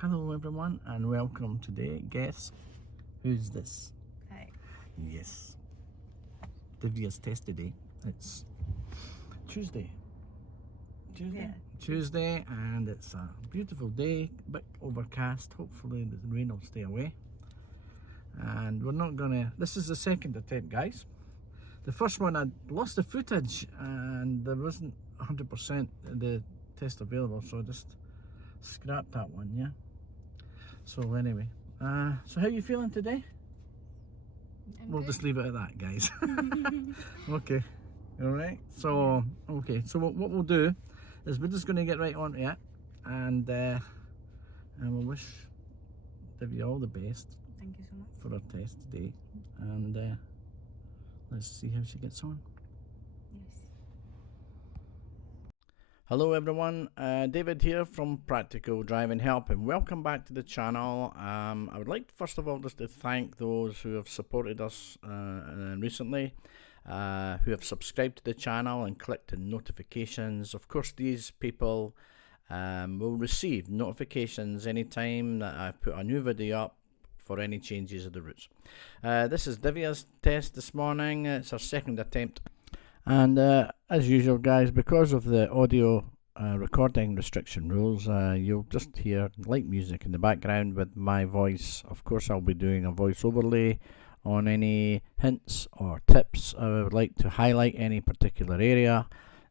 Hello everyone and welcome today. Guess who's this? Hi. Yes, Divya's test today. It's Tuesday. Yeah. Tuesday, and it's a beautiful day, a bit overcast. Hopefully the rain will stay away. And we're not gonna, this is the second attempt, guys. The first one I lost the footage and there wasn't 100% the test available, so I just scrapped that one, yeah. So anyway, so how are you feeling today? We'll just leave it at that, guys. Okay, all right. So okay, so what we'll do is we're just going to get right on to it, and we'll wish Divya all the best. Thank you so much for her test today, and let's see how she gets on. Yes. Hello everyone, David here from Practical Driving Help, and welcome back to the channel. I would like first of all just to thank those who have supported us recently, who have subscribed to the channel and clicked the notifications. Of course, these people will receive notifications anytime that I put a new video up for any changes of the routes. This is Divya's test this morning. It's our second attempt. And as usual, guys, because of the audio recording restriction rules, you'll just hear light music in the background with my voice. Of course, I'll be doing a voice overlay on any hints or tips I would like to highlight any particular area,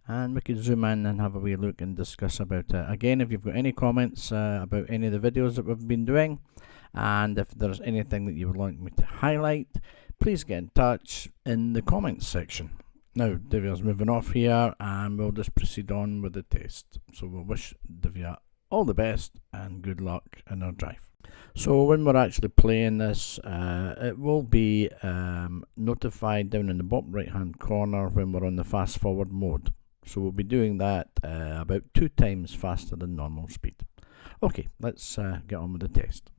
and we can zoom in and have a wee look and discuss about it. Again, if you've got any comments about any of the videos that we've been doing, and if there's anything that you would like me to highlight, please get in touch in the comments section. Now, Divya's moving off here, and we'll just proceed on with the test. So we'll wish Divya all the best and good luck in her drive. So when we're actually playing this, it will be notified down in the bottom right hand corner when we're on the fast forward mode. So we'll be doing that about 2 times faster than normal speed. Okay, let's get on with the test.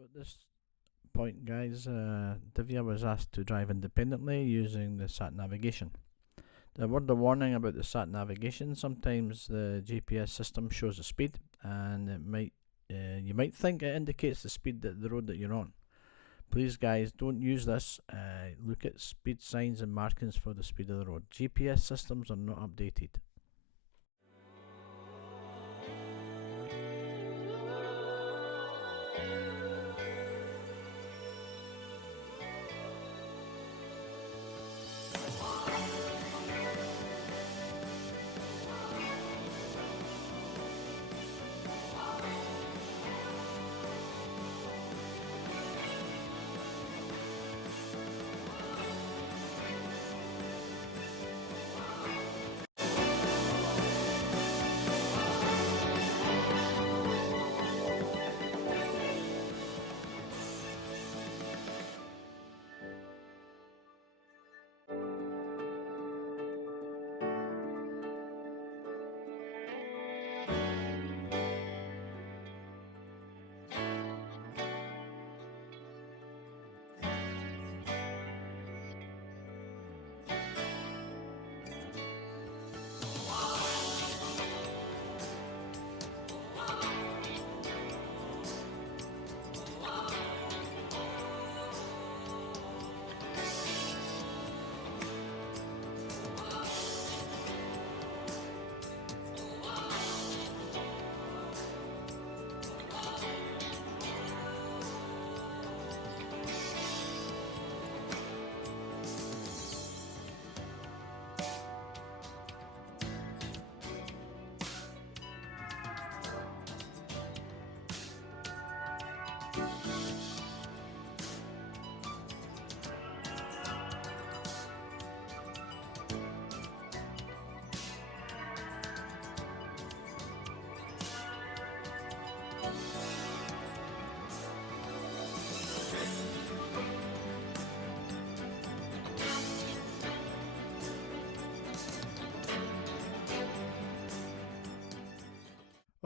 At this point, guys, Divya was asked to drive independently using the sat navigation. The word of warning about the sat navigation: sometimes the GPS system shows a speed, and it might you might think it indicates the speed that the road that you're on. Please, guys, don't use this. Look at speed signs and markings for the speed of the road. GPS systems are not updated.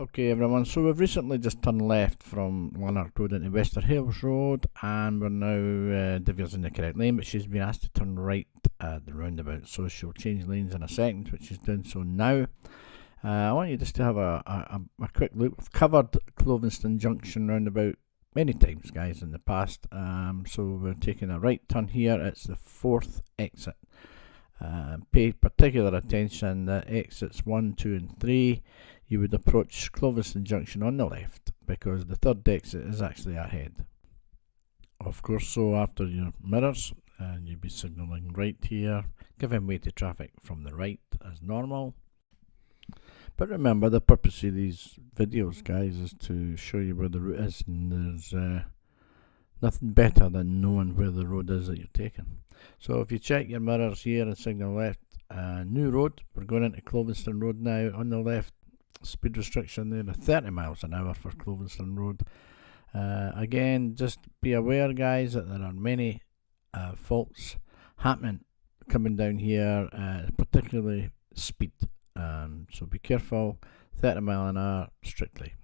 Okay everyone, so we've recently just turned left from Lanark Road into Wester Hales Road, and we're now, Divya's in the correct lane, but she's been asked to turn right at the roundabout, so she'll change lanes in a second, which she's doing so now. I want you just to have a quick look. We've covered Clovenstone Junction roundabout many times, guys, in the past, so we're taking a right turn here. It's the 4th exit. Pay particular attention that exits 1, 2 and 3 you would approach Clovenstone Junction on the left, because the 3rd exit is actually ahead. Of course, so after your mirrors, you'd be signalling right here, giving way to traffic from the right as normal. But remember, the purpose of these videos, guys, is to show you where the route is, and there's nothing better than knowing where the road is that you're taking. So if you check your mirrors here and signal left, new road, we're going into Clovenstone Road now. On the left, speed restriction there of 30 miles an hour for Clovenstone Road. Again, just be aware, guys, that there are many faults happening coming down here, particularly speed. So be careful, 30 mile an hour strictly.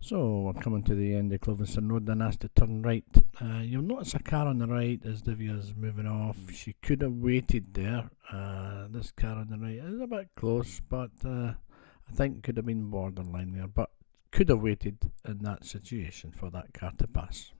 So we're coming to the end of Clovenstone Road, then asked to turn right. You'll notice a car on the right as Divya's moving off. She could have waited there. This car on the right is a bit close, but I think could have been borderline there, but could have waited in that situation for that car to pass.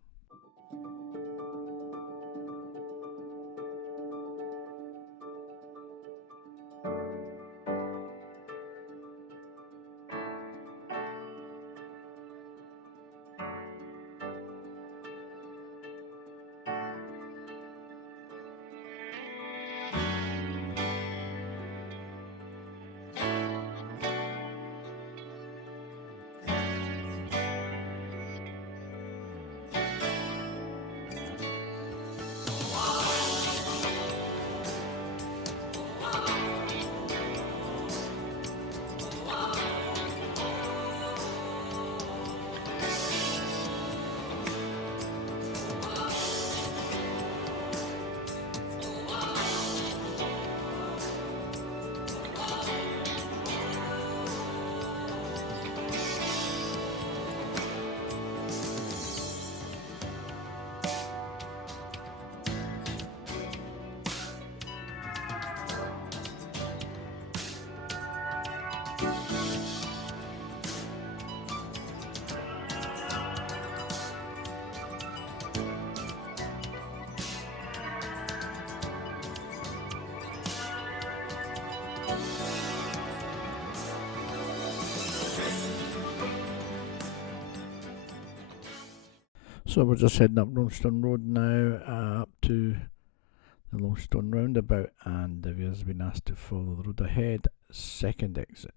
So we're just heading up Clovenstone Road now, up to the Clovenstone Roundabout, and Divya's been asked to follow the road ahead, 2nd exit.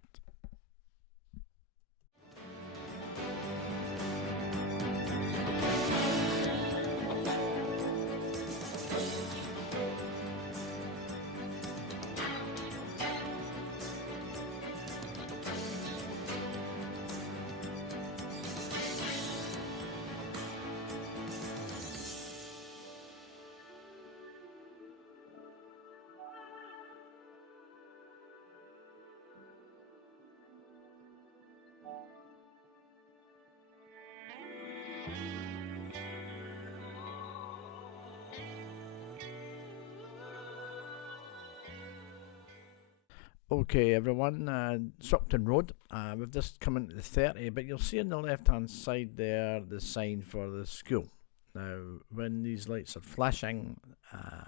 Okay everyone, Stockton Road, we've just come into the 30, but you'll see on the left hand side there the sign for the school. Now when these lights are flashing,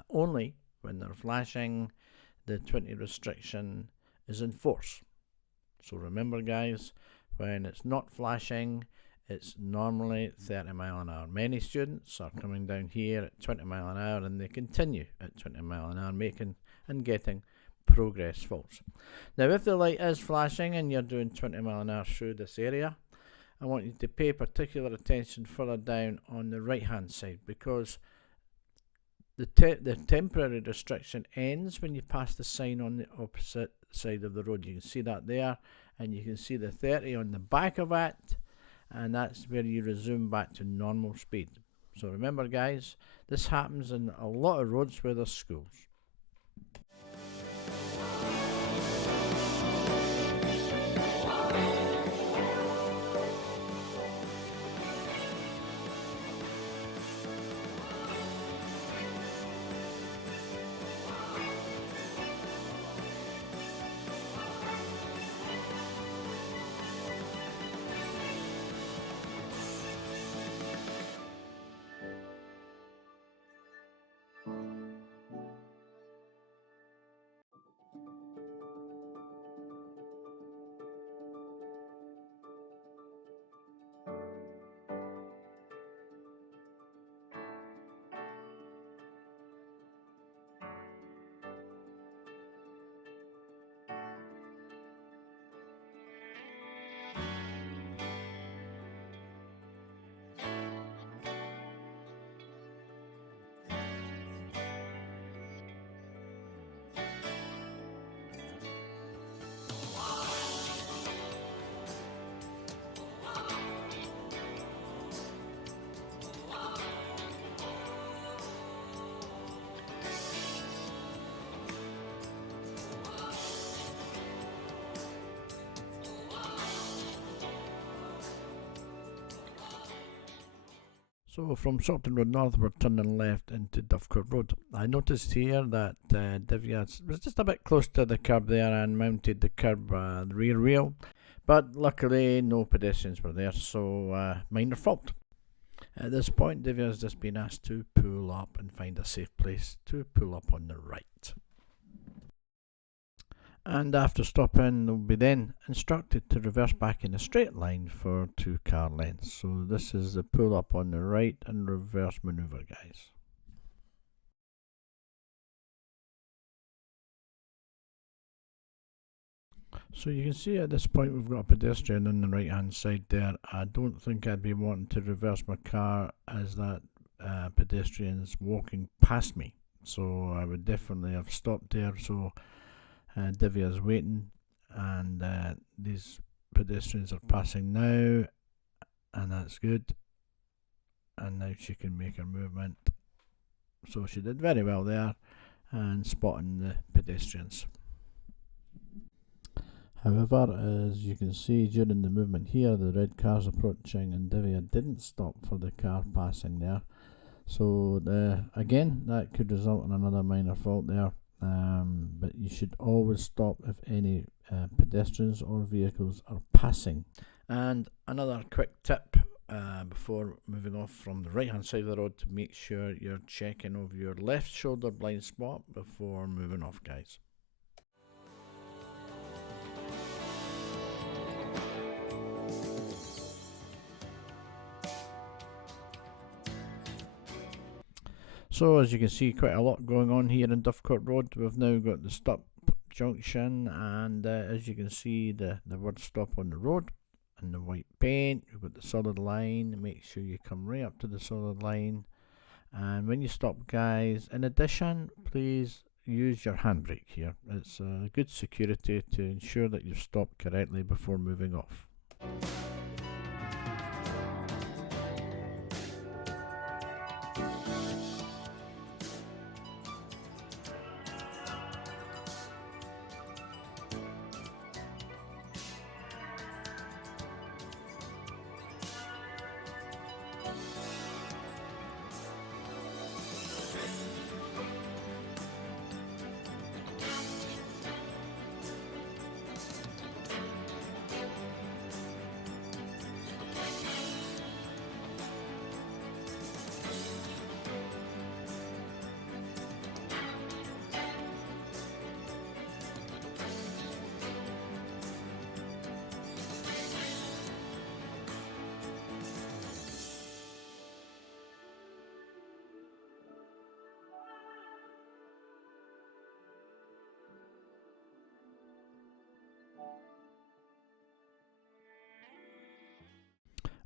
only when they're flashing, the 20 restriction is in force. So remember guys, when it's not flashing, it's normally 30 mile an hour. Many students are coming down here at 20 mile an hour and they continue at 20 mile an hour, making and getting progress faults. Now if the light is flashing and you're doing 20 mile an hour through this area, I want you to pay particular attention further down on the right hand side, because the temporary restriction ends when you pass the sign on the opposite side of the road. You can see that there, and you can see the 30 on the back of it, and that's where you resume back to normal speed. So remember guys, this happens in a lot of roads where there's schools. So from Shopton Road North, we're turning left into Dovecot Road. I noticed here that Divya was just a bit close to the curb there and mounted the curb the rear wheel, but luckily no pedestrians were there, so minor fault. At this point, Divya has just been asked to pull up and find a safe place to pull up on the right. And after stopping, they'll be then instructed to reverse back in a straight line for 2 car lengths. So this is the pull up on the right and reverse maneuver, guys. So you can see at this point we've got a pedestrian on the right hand side there. I don't think I'd be wanting to reverse my car as that pedestrian's walking past me. So I would definitely have stopped there. So Divya's waiting, and these pedestrians are passing now, and that's good. And now she can make her movement. So she did very well there and spotting the pedestrians. However, as you can see during the movement here, the red car's approaching and Divya didn't stop for the car passing there. So again, that could result in another minor fault there. But you should always stop if any pedestrians or vehicles are passing. And another quick tip before moving off from the right hand side of the road, to make sure you're checking over your left shoulder blind spot before moving off, guys. So as you can see, quite a lot going on here in Dovecot Road. We've now got the stop junction, and as you can see, the word stop on the road and the white paint. We've got the solid line. Make sure you come right up to the solid line, and when you stop, guys, in addition, please use your handbrake here. It's a good security to ensure that you've stopped correctly before moving off.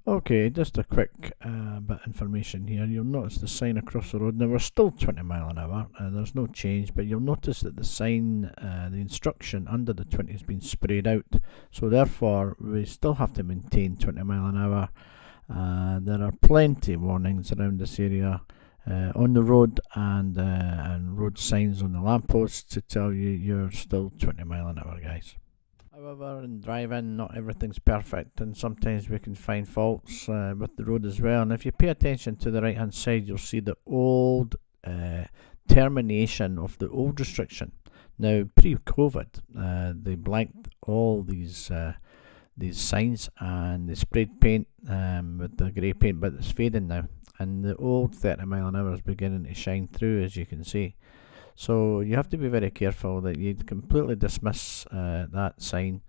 Okay, just a quick bit of information here. You'll notice the sign across the road. Now we're still 20 mile an hour. There's no change, but you'll notice that the sign, the instruction under the 20 has been sprayed out. So therefore, we still have to maintain 20 mile an hour. There are plenty of warnings around this area on the road and road signs on the lampposts to tell you you're still 20 mile an hour, guys. However, in driving, not everything's perfect, and sometimes we can find faults with the road as well. And if you pay attention to the right hand side, you'll see the old termination of the old restriction. Now, pre-COVID, they blanked all these signs and they sprayed paint with the grey paint, but it's fading now, and the old 30 mile an hour is beginning to shine through, as you can see. So you have to be very careful that you completely dismiss that sign,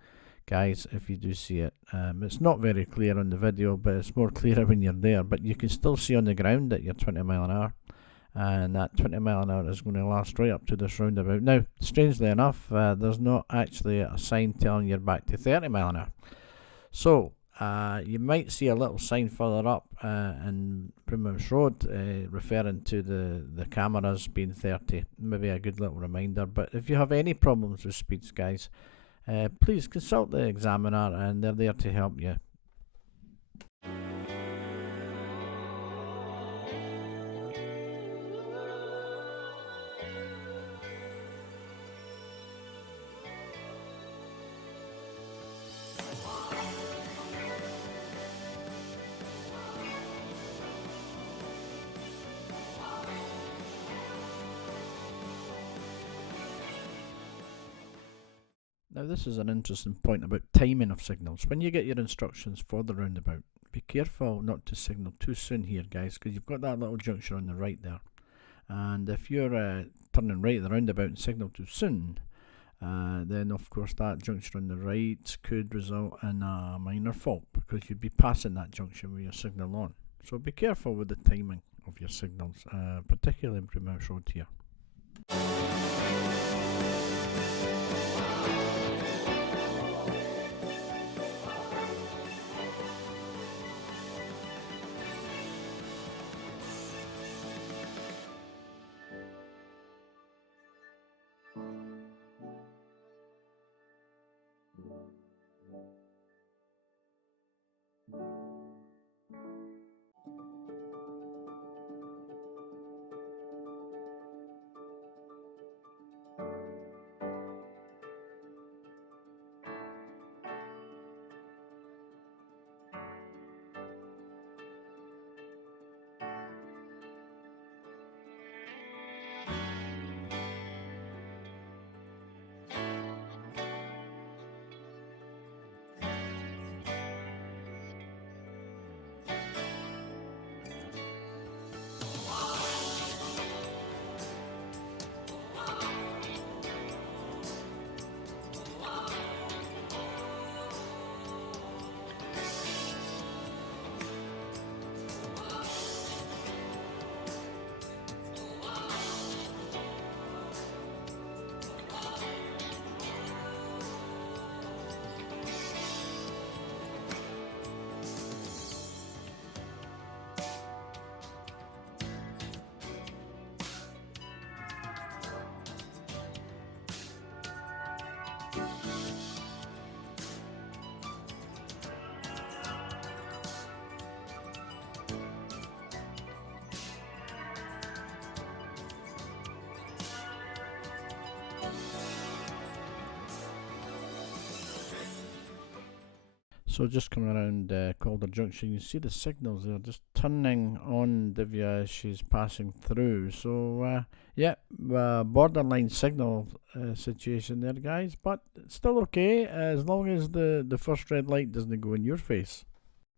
guys, if you do see it. It's not very clear on the video, but it's more clearer when you're there. But you can still see on the ground that you're 20 mile an hour, and that 20 mile an hour is going to last right up to this roundabout. Now, strangely enough, there's not actually a sign telling you're back to 30 mile an hour. So you might see a little sign further up in Primrose Road referring to the cameras being 30. Maybe a good little reminder. But if you have any problems with speeds, guys, please consult the examiner, and they're there to help you. Now this is an interesting point about timing of signals. When you get your instructions for the roundabout, be careful not to signal too soon here, guys, because you've got that little junction on the right there. And if you're turning right at the roundabout and signal too soon, then of course that junction on the right could result in a minor fault, because you'd be passing that junction with your signal on. So be careful with the timing of your signals, particularly in Primrose Road here. So just coming around Calder Junction, you see the signals there just turning on Divya as she's passing through. So yeah, borderline signal situation there, guys, but it's still okay as long as the first red light doesn't go in your face.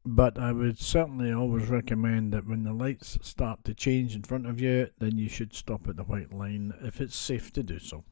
But I would certainly always recommend that when the lights start to change in front of you, then you should stop at the white line if it's safe to do so.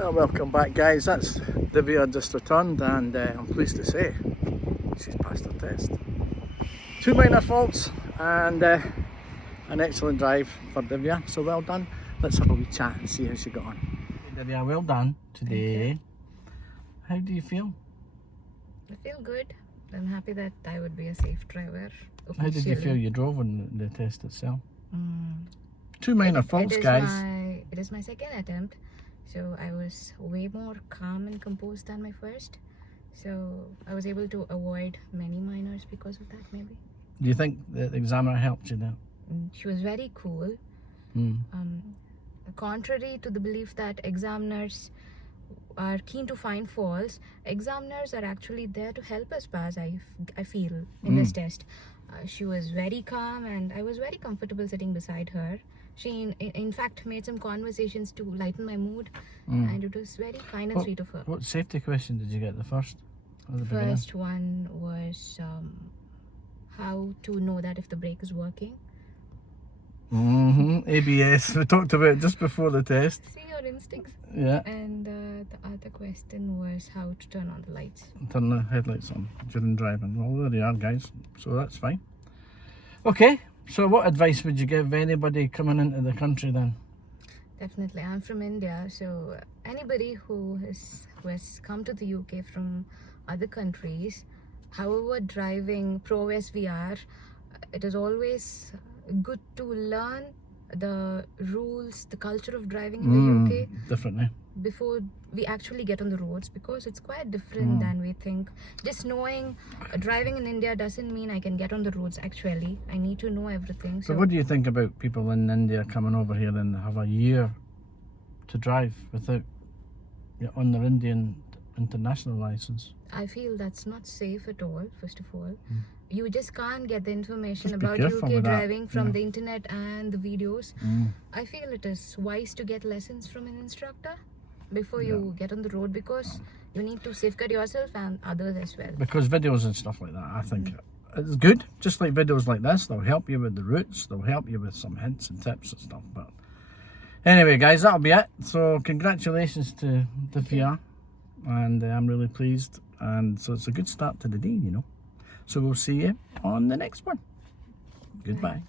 Welcome back, guys. That's Divya just returned, and I'm pleased to say she's passed her test. 2 minor faults and an excellent drive for Divya, so well done. Let's have a wee chat and see how she got on. Hey, Divya, well done today. How do you feel? I feel good. I'm happy that I would be a safe driver. How did you feel you drove on the test itself? 2 It- minor faults, guys. It is my second attempt, so I was way more calm and composed than my first. So I was able to avoid many minors because of that, maybe. Do you think the examiner helped you there? She was very cool. Contrary to the belief that examiners are keen to find faults, examiners are actually there to help us pass, I feel, in this test. She was very calm and I was very comfortable sitting beside her. She in fact made some conversations to lighten my mood, and it was very kind and sweet of her. What safety question did you get the first? The first one was how to know that if the brake is working. ABS, we talked about it just before the test. See your instincts. Yeah. And the other question was how to turn on the lights. Turn the headlights on during driving. Well, there they are, guys. So that's fine. Okay, so what advice would you give anybody coming into the country then? Definitely. I'm from India, so anybody who has come to the UK from other countries, however driving prowess we are, it is always good to learn the rules, the culture of driving in the UK Differently. before we actually get on the roads, because it's quite different than we think. Just knowing driving in India doesn't mean I can get on the roads. Actually, I need to know everything. So what do you think about people in India coming over here and have a year to drive without on their Indian international license? I feel that's not safe at all, first of all. You just can't get the information Just be about careful UK with that. driving from the internet and the videos. I feel it is wise to get lessons from an instructor before you get on the road, because you need to safeguard yourself and others as well. Because videos and stuff like that, I think it's good. Just like videos like this, they'll help you with the routes, they'll help you with some hints and tips and stuff. But anyway, guys, that'll be it. So congratulations to Divya, and I'm really pleased. And so it's a good start to the day, you know. So we'll see you on the next one. Goodbye.